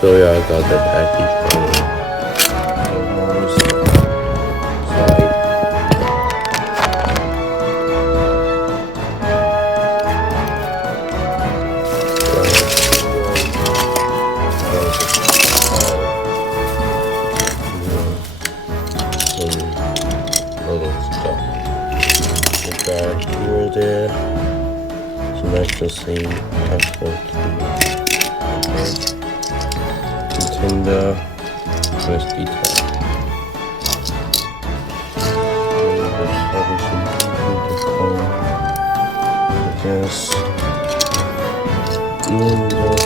So yeah, I got that package from Walmart's site. Some little stuff. We got Hiro there. Some extra same Patchwork Nintendo USB tap. There's probably some I guess. And